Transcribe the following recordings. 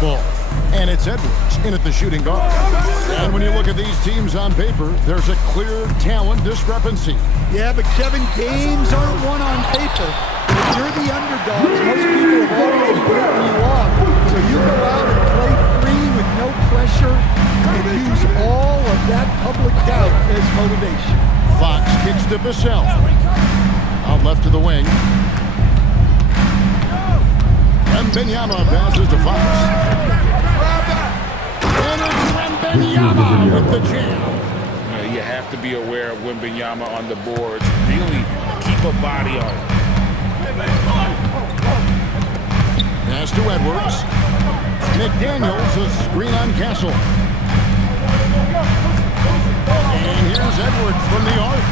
ball. And it's Edwards in at the shooting guard. And when you look at these teams on paper, there's a clear talent discrepancy. Yeah, but Kevin, games aren't won on paper. If you're the underdogs, most people have already written you off. So you go out and play free with no pressure and use all of that public doubt as motivation. Fox kicks to Vassell. Out left to the wing. Wembanyama passes to Fox. And it's Wembanyama with the jam. You have to be aware of Wembanyama on the boards. Really keep a body on it. Pass to Edwards. McDaniels, a screen on Castle. And here's Edwards from the arc.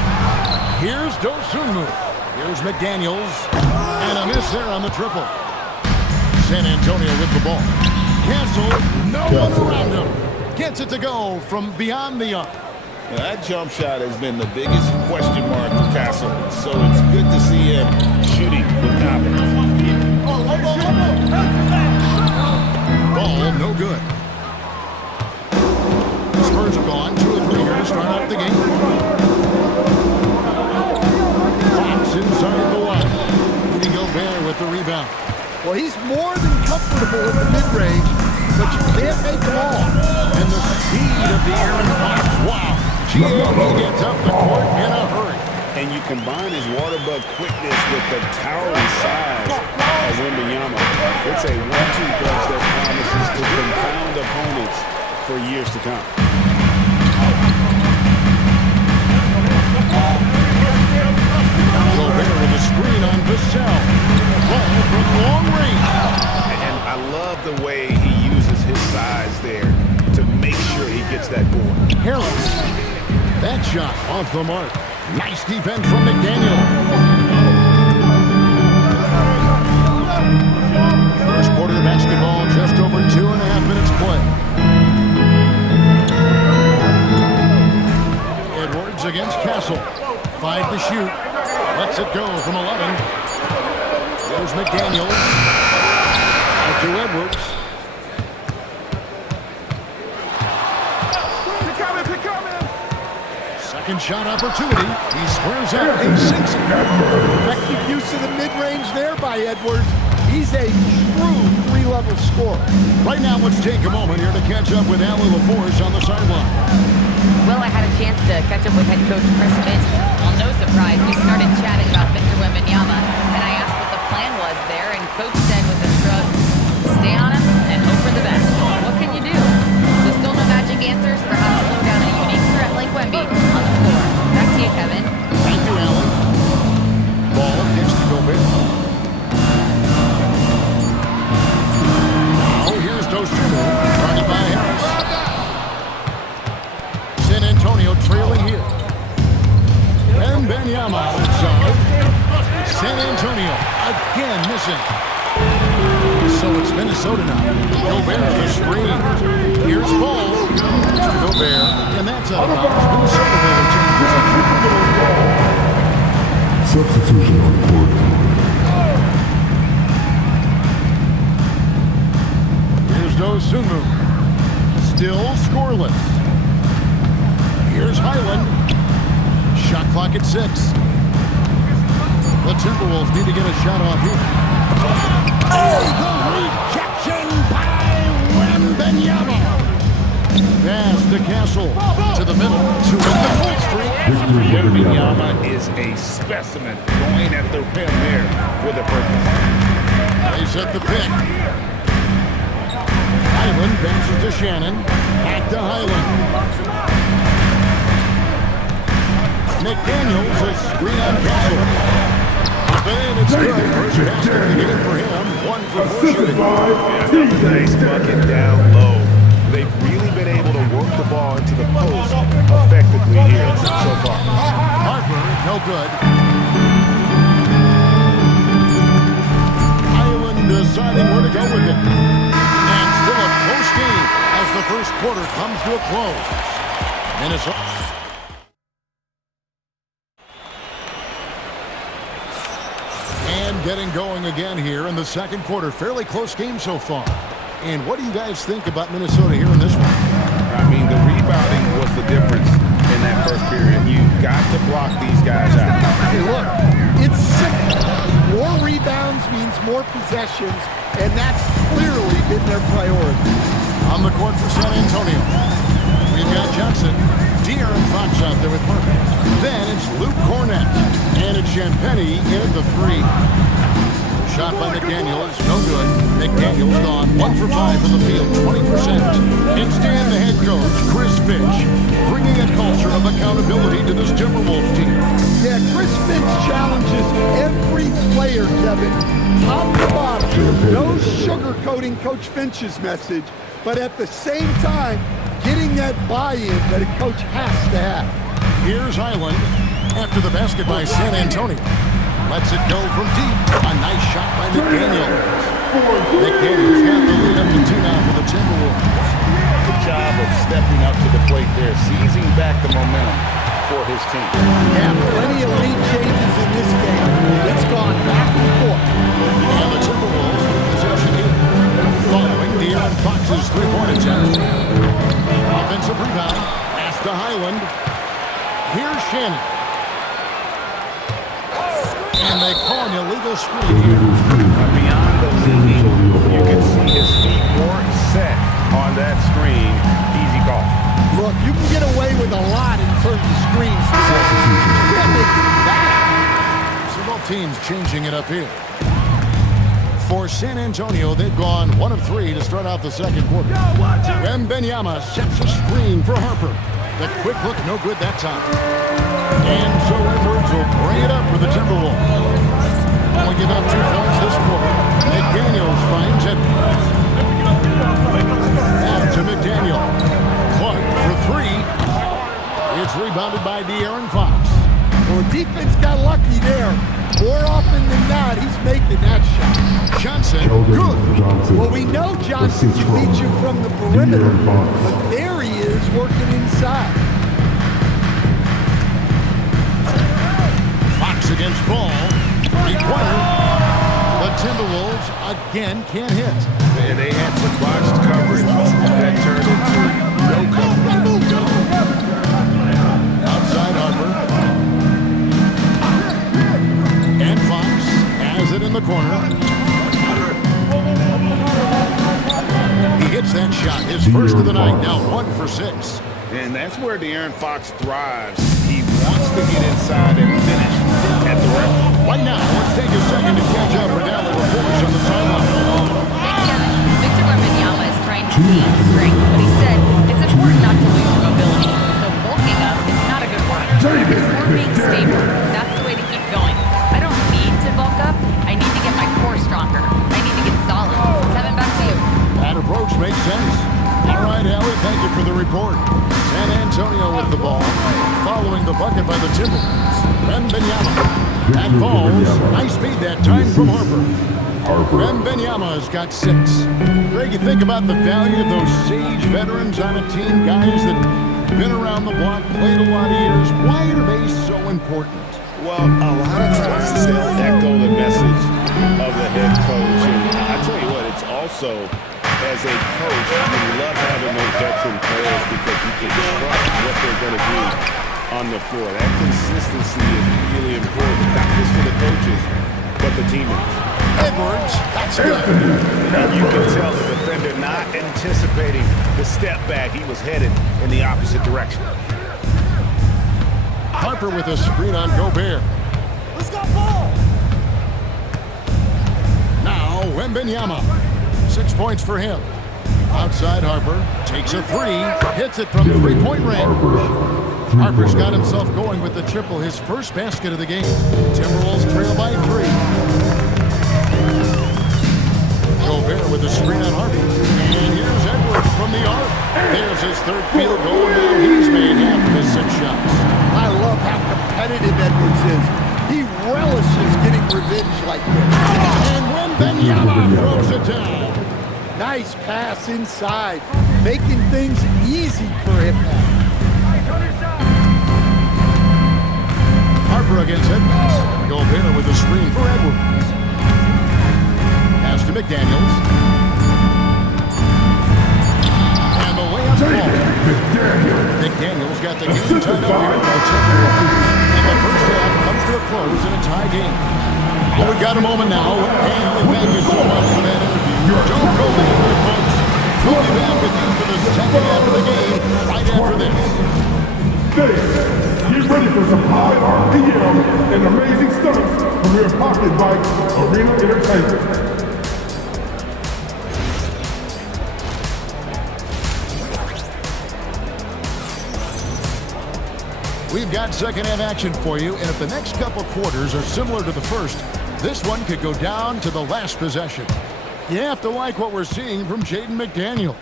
Here's Dosunmu. Here's McDaniels. And a miss there on the triple. San Antonio with the ball. Castle, no one around him. Gets it to go from beyond the arc. Now, that jump shot has been the biggest question mark for Castle, so it's good to see him shooting with confidence. Ball no good. The Spurs are gone 2 of 3 here to start out the game. Fox inside the line. Rudy Gobert with the rebound. Well, he's more than comfortable at the mid-range, but you can't make them all. And the speed of the Aaron Fox. Wow. He gets up the court in a hurry. And you combine his water bug quickness with the towering size of Wembanyama. It's a 1-2 punch that promises to confound opponents for years to come. Gobert with a screen on Vassell. Ball from long range. And I love the way he uses his size there to make sure he gets that board. Harris. That shot off the mark. Nice defense from McDaniel. First quarter basketball, just over 2.5 minutes play. Edwards against Castle. 5 to shoot. Lets it go from 11. There's McDaniel. Out to Edwards. Second shot opportunity. He squares up and sinks it. Effective use of the mid-range there by Edwards. He's a true 3-level scorer. Right now, let's take a moment here to catch up with Allie LaForce on the sideline. Well, I had a chance to catch up with head coach Chris Finch. Well, no surprise, we started chatting about Victor Wembanyama, and I asked what the plan was there, and coach said with a shrug, stay on him and hope for the best. What can you do? So still no magic answers for how to slow down a unique threat like Wemby on the floor. Back to you, Kevin. Thank you, Allen. Ball kicks to Gobert. Now here's Dosunmu, guarded by Harris. San Antonio trailing here. Wembanyama outside. San Antonio again missing. So it's Minnesota now. Gobert the screen. Here's ball. It's to Gobert, and that's out of bounds. Minnesota will return possession. Substitution on court. Here's Dosunmu. Still scoreless. Here's Highland. Shot clock at 6. The Timberwolves need to get a shot off here. Oh, the rejection by Wembanyama. Pass to Castle. To the middle. To end the full streak. Wembanyama is a specimen going at the rim there with a purpose. They set the pick. Highland passes to Shannon. Back to Highland. McDaniels, a screen on Castle. And it's good. First basket of the game for him. 1 for 4 shooting. Nice bucket down low. They've really been able to work the ball into the post effectively here so far. Harper, no good. Highland deciding where to go with it. And still a close game as the first quarter comes to a close. Minnesota. And getting going again here in the second quarter. Fairly close game so far. And what do you guys think about Minnesota here in this one? I mean, the rebounding was the difference in that first period. You've got to block these guys out. Hey, look, it's simple. More rebounds means more possessions, and that's clearly been their priority. On the court for San Antonio, we've got Johnson, De'Aaron Fox out there with Murphy. Then it's Luke Cornett, and it's Champagnie in at the three. Shot by McDaniels, no good. McDaniels gone 1 for 5 from the field, 20%. Instead, the head coach, Chris Finch, bringing a culture of accountability to this TimberWolves team. Yeah, Chris Finch challenges every player, Kevin, top to bottom. No sugarcoating Coach Finch's message, but at the same time, getting that buy-in that a coach has to have. Here's Highland after the basket by San Antonio. Lets it go from deep. A nice shot by McDaniels. McDaniels got the lead up to 2 now for the Timberwolves. Good job of stepping up to the plate there, seizing back the momentum for his team. Yeah, plenty of lead changes in this game. It's gone back and forth. And the Timberwolves with possession here. Following De'Aaron Fox's three-point attempt. Offensive rebound. Pass to Highland. Here's Shannon. And they call an illegal screen here. Beyond the leaning, you can see his feet weren't set on that screen. Easy call. Look, you can get away with a lot in terms of screens. You can't make it that. So both teams changing it up here. For San Antonio, they've gone 1 of 3 to start out the second quarter. Wembanyama sets a screen for Harper. The quick look, no good that time. And so Edwards will bring it up for the Timberwolves. Only giving up 2 points this quarter. McDaniels finds Edwards. Out to McDaniel. Clark for 3. It's rebounded by De'Aaron Fox. Well, defense got lucky there. More often than not, he's making that shot. Johnson, good. Well, we know Johnson can beat you from the perimeter, but there he is working inside. Fox against Ball. 3-pointer. The Timberwolves again can't hit. They had some botched coverage that turned into no coverage. Outside Harper. And Fox has it in the corner. He hits that shot, his first of the night, now 1 for 6. And that's where De'Aaron Fox thrives. He wants to get inside and finish at the rim. Right now, let's take a second to catch up with Allen LaForge on the sideline. Hey, Kevin. Victor Wembanyama is trying to gain strength, but he said it's important not to lose mobility. So bulking up is not a good one. It's more being stable. That's the way to keep going. I don't need to bulk up. I need to get my core stronger. I need to get solid. Kevin, back to you. That approach makes sense. All right, Allie, thank you for the report. San Antonio with the ball, following the bucket by the Timberwolves. Wembanyama. That falls. Nice speed that time from Harper. Wembanyama's got 6. Greg, you think about the value of those sage veterans on a team, guys that been around the block, played a lot of years. Why are they so important? Well, a lot of times they'll echo the message of the head coach. And I tell you what, it's also, as a coach, you love having those veteran players because you can trust what they're going to do on the floor. That consistency is really important, not just for the coaches, but the teammates. Edwards, that's good. And you can tell the defender not anticipating the step back. He was headed in the opposite direction. Harper with a screen on Gobert. Let's go, ball! Now, Wembanyama. 6 points for him. Outside Harper, takes a 3, hits it from 3-point range. Harper's got himself going with the triple, his first basket of the game. Timberwolves trail by 3. Gobert with the screen on Harper. And here's Edwards from the arc. There's his 3rd field goal, and now he's made half of his 6 shots. I love how competitive Edwards is. He relishes getting revenge like this. And Wembanyama throws it down. Nice pass inside, making things easy for him now. Harper against Edwards. Gobert with the screen for Edwards. Pass to McDaniels. Benyamin's got the game tied up here for the Timberwolves. And the first half comes to a close in a tie game. Well, we got a moment now. And thank you so much for that interview. Don't go anywhere, folks. We'll be back with you for the second half of the game right after this. Get ready for some high RPM and amazing stunts from your pocket bike arena entertainment. We've got second half action for you, and if the next couple quarters are similar to the first, this one could go down to the last possession. You have to like what we're seeing from Jaden McDaniels.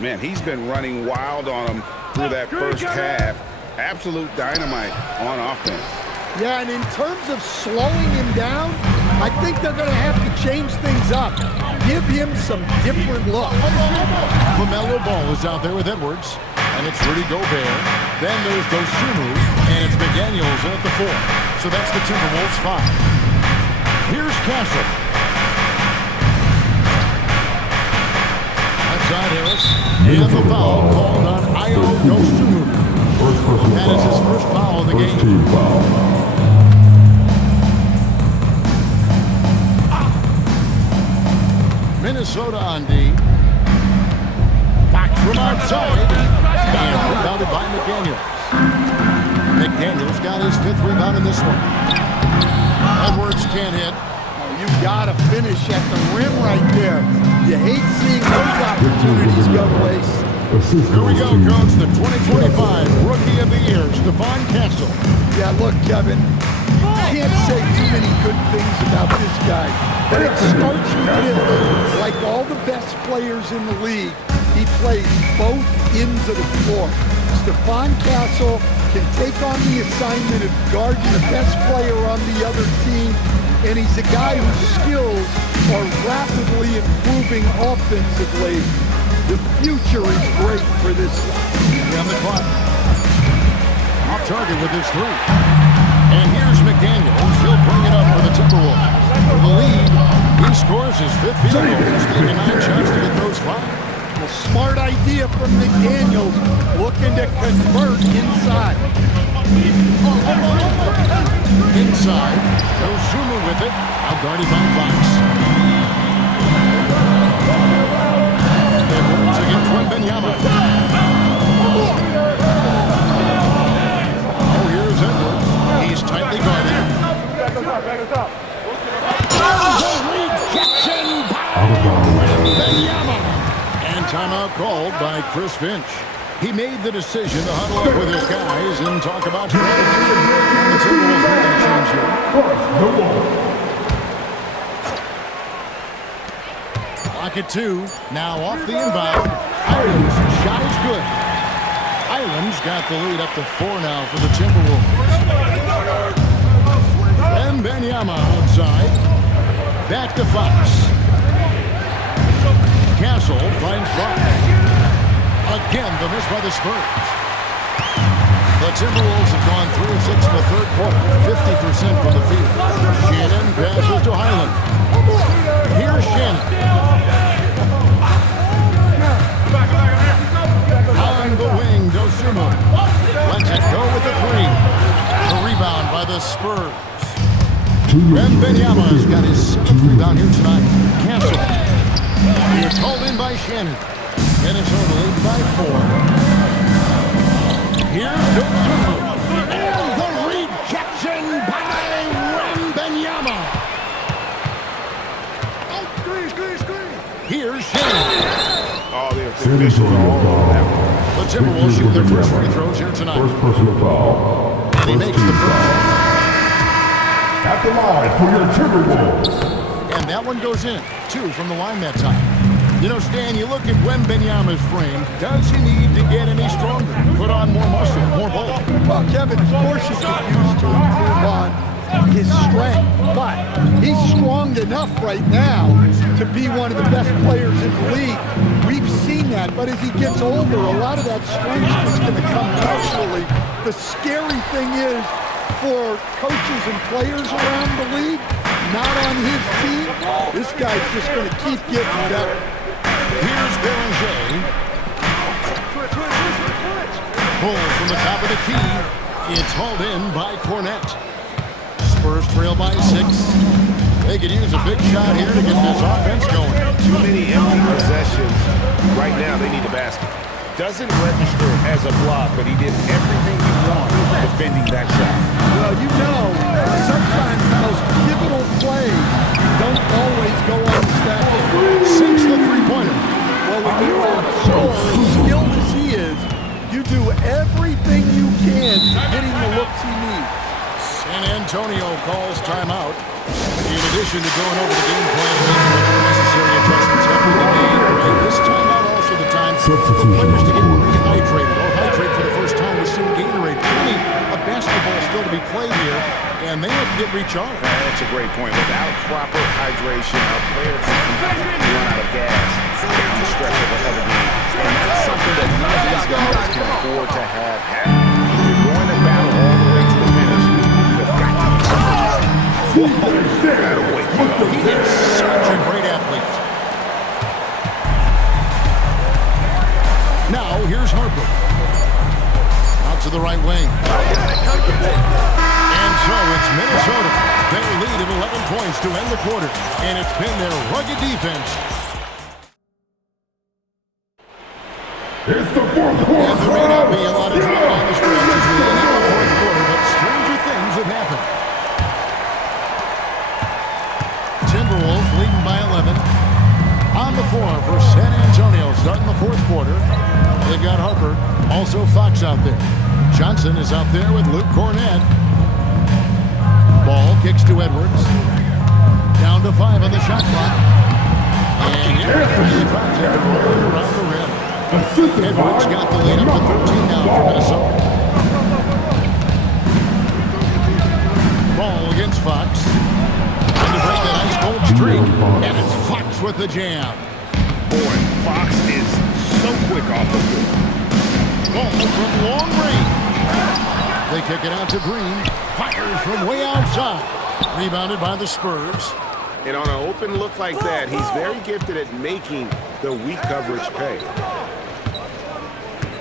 Man, he's been running wild on him through that first half. Absolute dynamite on offense. Yeah, and in terms of slowing him down, I think they're going to have to change things up. Give him some different looks. LaMelo Ball is out there with Edwards, and it's Rudy Gobert. Then there's Dosunmu, and it's McDaniels in at the 4. So that's the Timberwolves 5. Here's Castle. Outside Harris. And the foul called on Ayo Dosunmu. That is his first foul of the game. Team foul. Minnesota on D. Back from outside. And rebounded by McDaniels. McDaniels got his 5th rebound in this one. Edwards can't hit. You gotta finish at the rim right there. You hate seeing those opportunities go to waste. Here we go, Coach. The 2025 Rookie of the Year, Stephon Castle. Yeah, look, Kevin, can't say too many good things about this guy. But it starts with this. Like all the best players in the league, he plays both ends of the floor. Stephon Castle can take on the assignment of guarding the best player on the other team, and he's a guy whose skills are rapidly improving offensively. The future is great for this guy. On the clock. Off target with his 3. And here's McDaniels. He'll bring it up for the Timberwolves. For the lead, he scores his 5th field goal. He's taking 9 shots to get those 5. Well, smart idea from McDaniels, looking to convert inside. Inside, Dosunmu with it. Now guarded by Fox. Edwards against Wembanyama. Oh, here's Edwards. He's tightly guarded. The rejection by Wembanyama. And timeout called by Chris Finch. He made the decision to huddle up with his guys and talk about strategy. The Timberwolves made that change here. Lock at 2. Now off the inbound. Island's shot is good. Island's got the lead up to 4 now for the Timberwolves. Wembanyama outside. Back to Fox. Castle finds Fox. Again, the miss by the Spurs. The Timberwolves have gone 3 of 6 in the 3rd quarter, 50% from the field. Shannon passes to Highland. Here's Shannon. On the wing, Dosunmu. Lets it go with the 3. The rebound by the Spurs. Wembanyama's got his 7th rebound here tonight. Castle. It's hauled in by Shannon. Minnesota lead by 4. Here's Dosunmu. And the rejection by Wembanyama. Here's Shannon. Oh, the officials are all over that one. The Timberwolves shoot their first free throws here tonight. First personal foul. He makes the first. At the line for your Timberwolves. And that one goes in. 2 from the line that time. You know, Stan, you look at Wembanyama's frame. Does he need to get any stronger? Put on more muscle, more bulk? Well, Kevin, of course you could use to improve on his strength, but he's strong enough right now to be one of the best players in the league. We've seen that, but as he gets older, a lot of that strength is going to come naturally. The scary thing is, for coaches and players around the league, not on his team, this guy's just going to keep getting better. Here's Beranger. Bulls from the top of the key. It's hauled in by Cornett. Spurs trail by 6. They could use a big shot here to get this offense going. Too many empty possessions. Right now, they need a basket. Doesn't register as a block, but he did everything he wanted defending that shot. Well, you know, sometimes the most pivotal plays don't always go on the stat sheet. Sinks the three-pointer. Well, when you are as skilled as he is, you do everything you can to get him the looks he needs. San Antonio calls timeout. In addition to going over the game plan and making whatever necessary adjustments after the game, and this timeout also the time for players to get rehydrated or hydrate for the first time with some Gatorade. Plenty of basketball still to be played here, and they have to get recharged. That's a great point. Without proper hydration, our players can run out of gas down the stretch of another game. And that's something that none of these guys can afford to have happen. If you're going to battle all the way to the finish, you've got to be smart. That'll wake you up. He is such a great athlete. Now, here's Harper. Out to the right wing. And so it's Minnesota. They lead at 11 points to end the quarter. And it's been their rugged defense. It's the fourth quarter. And there may not be a lot of drama on the stretch as we end the fourth quarter, but stranger things have happened. Timberwolves leading by 11. On the floor for San Antonio starting the fourth quarter. They've got Harper, also Fox out there. Johnson is out there with Luke Cornett. Ball kicks to Edwards. Down to 5 on the shot clock. And he drops it and rolling around the rim. Edwards got the lead up to 13 now for Minnesota. Ball against Fox. Trying to break that ice cold streak. And it's Fox with the jam. Boy, Fox is so quick off the floor. Ball from long range. They kick it out to Green. Fires from way outside. Rebounded by the Spurs. And on an open look like that, he's very gifted at making the weak coverage pay.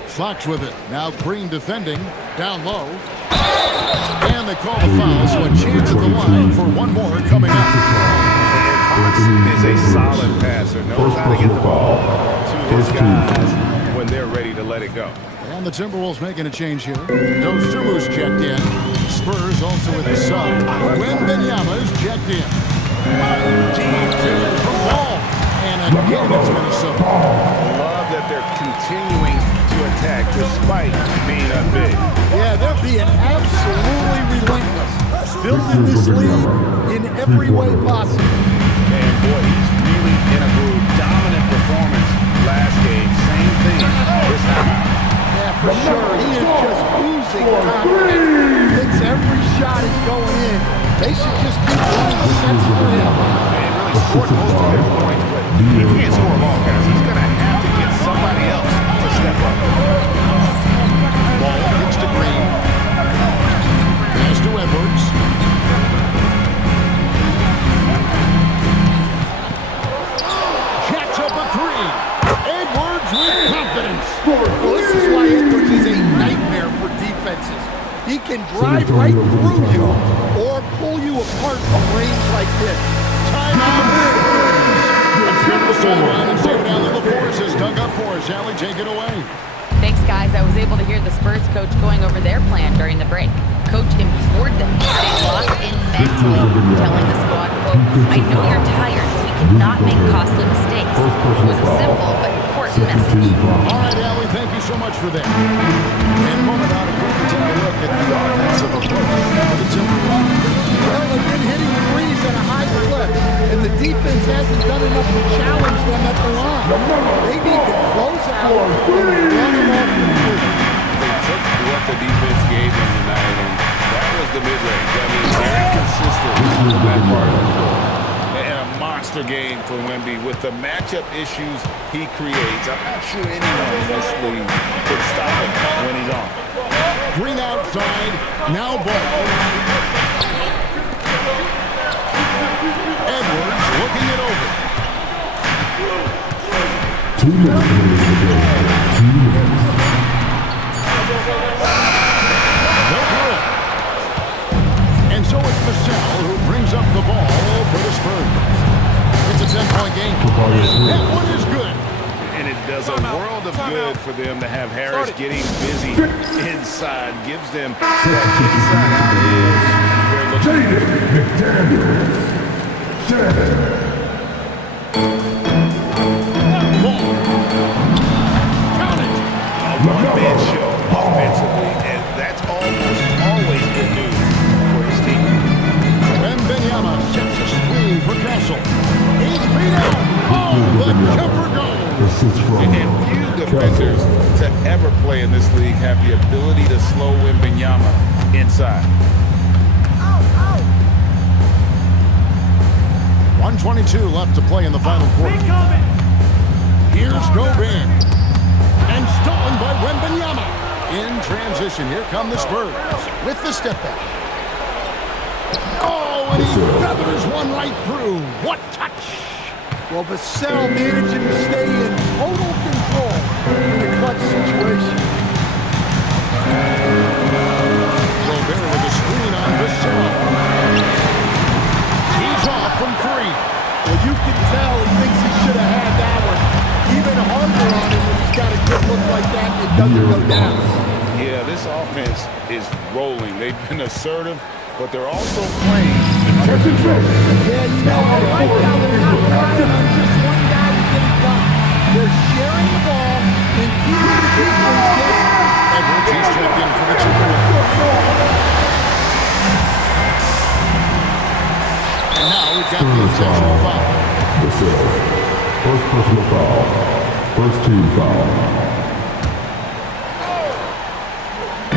Fox with it. Now Green defending. Down low. And they call the foul, so a chance at the line for one more coming up. Fox is a solid passer. Knows how to get the ball to his guys when they're ready to let it go. And the Timberwolves making a change here. Dosumu's checked in. Spurs also with the sub. Wembanyama's checked in. Deep from Ball. And again it's Minnesota. Love that they're continuing to attack despite being up big. Yeah, they're being absolutely relentless. Building this lead in every way possible. And boy, he's really in a groove. Dominant performance last game. Same thing this time. Yeah, for sure. He is just oozing confidence. Thinks every shot is going in. They should just keep running sets for him. And really scored most of their points, but he can't score them all, guys. He's going to have to get somebody else to step up. Ball kicks to Green. Pass to Edwards. Jacks up a three. Edwards with confidence. Well, this is why Edwards is a nightmare for defenses. He can drive right through you or pull you apart from range like this. Timeout. Let's go to the sideline and see what Allie LaForce has dug up for us. Allie, take it away. Thanks, guys. I was able to hear the Spurs coach going over their plan during the break. Coach implored them to stay locked in mentally, telling the squad, quote, "I know you're tired, so we cannot make costly mistakes." It was a simple but important message. All right, Allie, thank you so much for that. In a moment, I'll take a look at the offensive approach for the Timberwolves. Well, they've been hitting threes at a high clip, and the defense hasn't done enough to challenge them at the line. They need to close out and run them off the three. They took what the defense gave them tonight, and that was the mid-range. I mean, very consistent with that part of the floor. And a monster game for Wemby with the matchup issues he creates. I'm not sure anyone in this league could stop him when he's on. Green outside, now Ball. Edwards looking it over. 2 minutes. 2 minutes. Vassell, who brings up the ball for the Spurs. It's a 10-point game. That one is good. And it does a world of good for them to have Harris getting busy inside. Gives them that inside out edge. Jaden McDaniels. Ball. Count it. A one-man show offensively, and that's almost always good news for his team. Wembanyama sets a screen for Castle. 8 feet out. Oh, the jumper goes. And few defenders to ever play in this league have the ability to slow Wembanyama inside. 1:22 left to play in the final quarter. Here's Gobert. And stolen by Wembanyama. In transition, here come the Spurs with the step back. Oh, and he feathers one right through. What touch! Well, Vassell managing to stay in total control in a clutch situation. Gobert with a screen on Vassell. He's off from 3. Well, you can tell he thinks he should have had that one. Even harder on him when he's got a good look like that and it doesn't go down. Yeah, this offense is rolling. They've been assertive, but they're also playing. Yeah, you know, I like how they're not relying on just one guy to get it done. They're sharing the ball and keeping the defense guessing. Edwards, he's checked in for the Timberwolves. And now we've got the intentional foul. First personal foul. First team foul.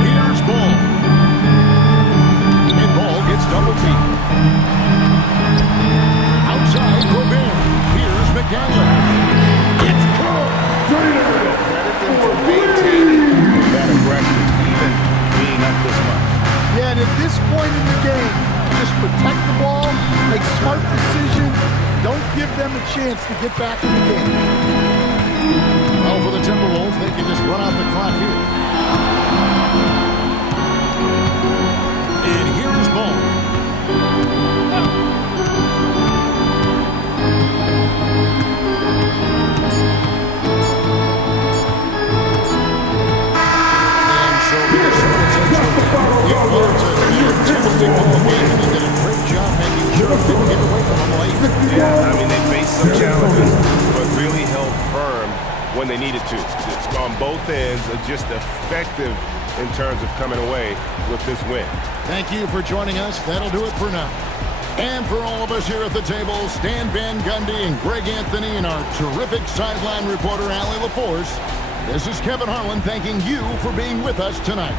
Here's Ball. And Ball gets double teamed. Outside, Gobert. Here's McDaniel. It's good. Credit them for maintaining that aggression, even being up this much. Yeah, and at this point in the game, just protect the ball, make smart decisions, don't give them a chance to get back in the game. Well, for the Timberwolves, they can just run out the clock here. And here is Ball. And so here's it was a fantastic ball game, and they did a great job making sure it didn't get away from them late. Yeah, I mean, they faced some challenges, but really held firm when they needed to. It's on both ends, just effective in terms of coming away with this win. Thank you for joining us. That'll do it for now. And for all of us here at the table, Stan Van Gundy and Greg Anthony and our terrific sideline reporter, Allie LaForce, this is Kevin Harlan thanking you for being with us tonight.